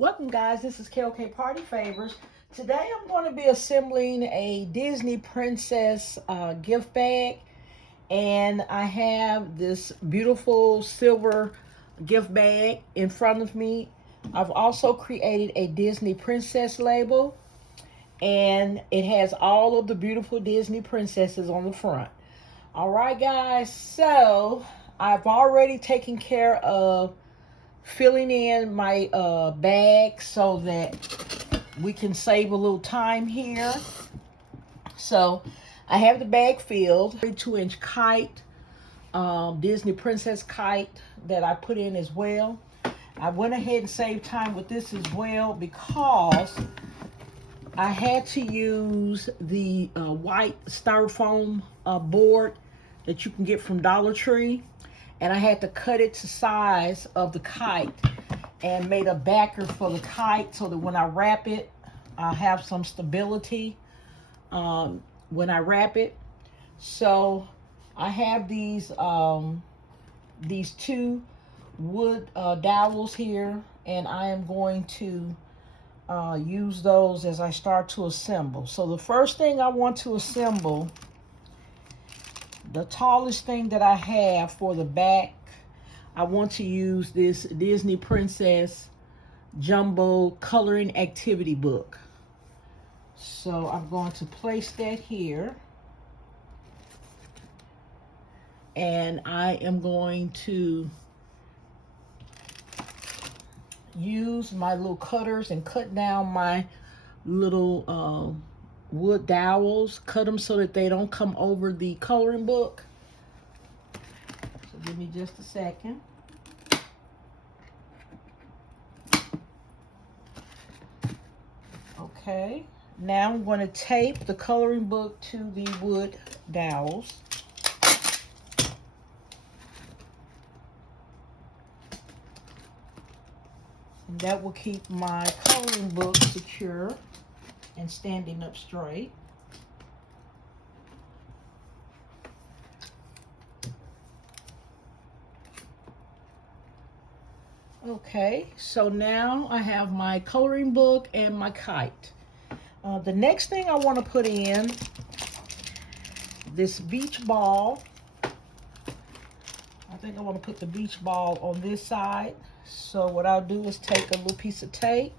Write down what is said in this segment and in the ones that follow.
Welcome guys, this is KOK Party Favors. Today I'm going to be assembling a Disney Princess gift bag, and I have this beautiful silver gift bag in front of me. I've also created a Disney Princess label, and it has all of the beautiful Disney princesses on the front. Alright guys, so I've already taken care of filling in my bag so that we can save a little time here. So I have the bag filled. 2-inch kite, Disney Princess kite that I put in as well. I went ahead and saved time with this as well because I had to use the white styrofoam board that you can get from Dollar Tree. And I had to cut it to size of the kite and made a backer for the kite so that when I wrap it, I'll have some stability when I wrap it. So I have these two wood dowels here, and I am going to use those as I start to assemble. So the first thing I want to assemble, the tallest thing that I have for the back, I want to use this Disney Princess Jumbo Coloring Activity Book. So I'm going to place that here. And I am going to use my little cutters and cut down my little wood dowels, cut them so that they don't come over the coloring book. So give me just a second. Okay, now I'm going to tape the coloring book to the wood dowels. And that will keep my coloring book secure and standing up straight. Okay, so now I have my coloring book and my kite. The next thing I want to put in this beach ball. I think I want to put the beach ball on this side. So what I'll do is take a little piece of tape.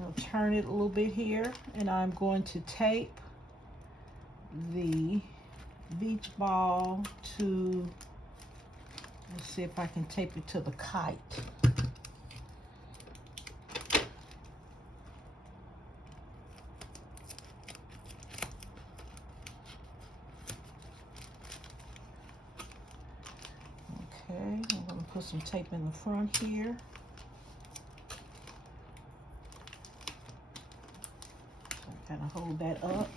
I'll turn it a little bit here, and I'm going to tape the beach ball to, let's see if I can tape it to the kite. Okay, I'm going to put some tape in the front here. Kind of hold that up.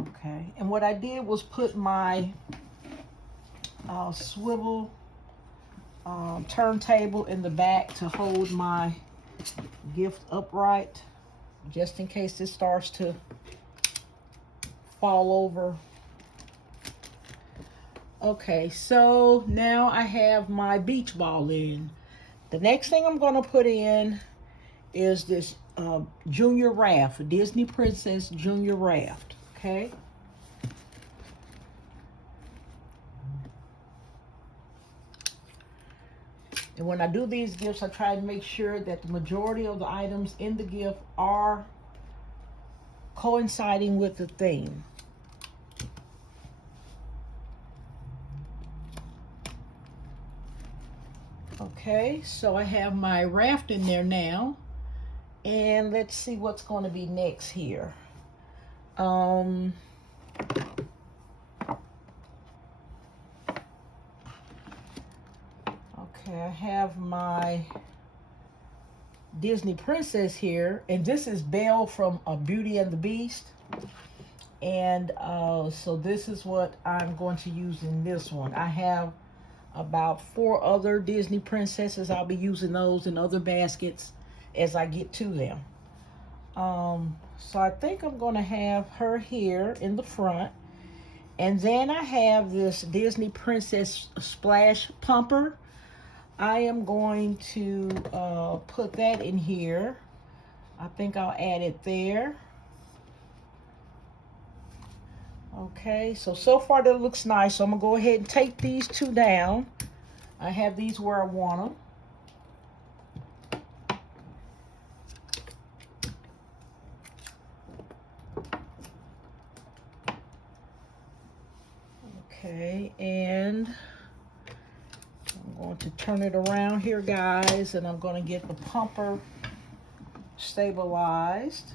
Okay, and what I did was put my swivel turntable in the back to hold my gift upright, just in case this starts to fall over. Okay, so now I have my beach ball in. The next thing I'm going to put in is this Junior Raft, Disney Princess Junior Raft. Okay. And when I do these gifts, I try to make sure that the majority of the items in the gift are coinciding with the theme. Okay, so I have my raft in there now. And let's see what's going to be next here. Okay, I have my Disney Princess here, and this is Belle from Beauty and the Beast. And so this is what I'm going to use in this one. I have about 4 other Disney princesses. I'll be using those in other baskets as I get to them. So I think I'm going to have her here in the front. And then I have this Disney Princess Splash Pumper. I am going to put that in here. I think I'll add it there. Okay, so far that looks nice. So I'm gonna go ahead and take these two down. I have these where I want them. Okay, and I'm going to turn it around here, guys, and I'm going to get the pumper stabilized.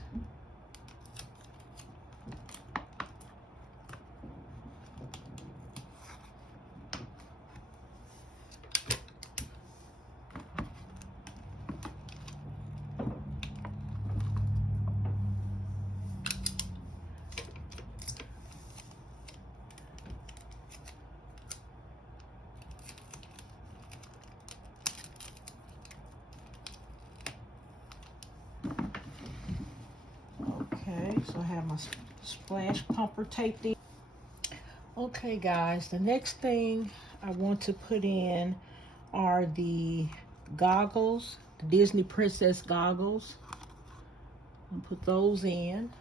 Okay, so I have my splash pumper taped in. Okay, guys, the next thing I want to put in are the goggles, the Disney Princess goggles. And put those in.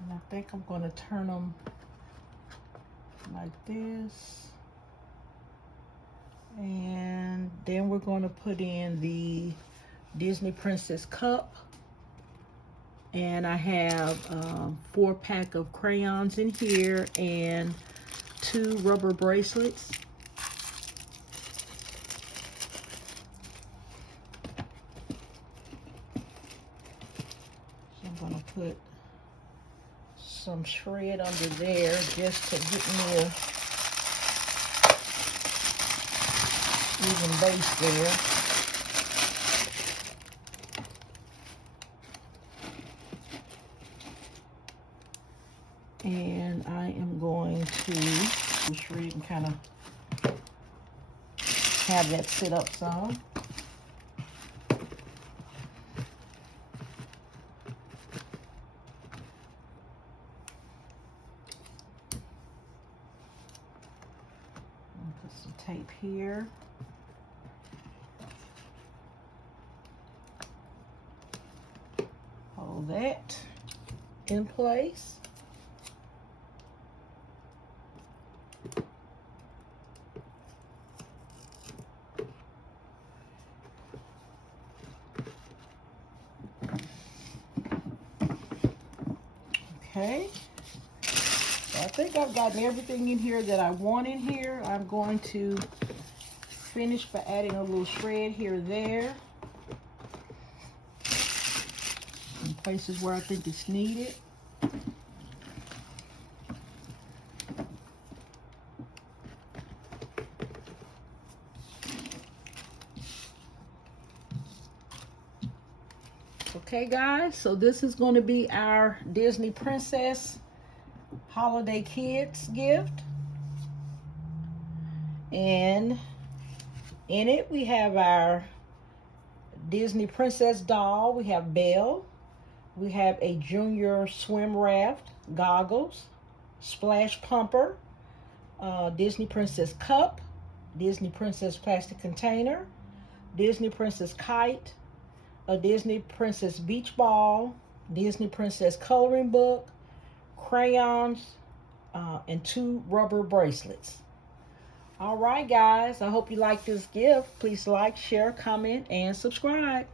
And I think I'm going to turn them like this. And then we're going to put in the Disney Princess cup. And I have 4-pack of crayons in here and 2 rubber bracelets. So I'm going to put some shred under there just to get me a even base there. And I am going to shred and kind of have that sit up some. Put some tape here. Hold that in place. Okay, so I think I've gotten everything in here that I want in here. I'm going to finish by adding a little shred here or there in places where I think it's needed. Okay, guys, so this is going to be our Disney Princess Holiday Kids gift. And in it, we have our Disney Princess doll. We have Belle. We have a Junior Swim Raft, goggles, splash pumper, Disney Princess cup, Disney Princess plastic container, Disney Princess kite, a Disney Princess beach ball, Disney Princess coloring book, crayons, and 2 rubber bracelets. All right, guys, I hope you like this gift. Please like, share, comment, and subscribe.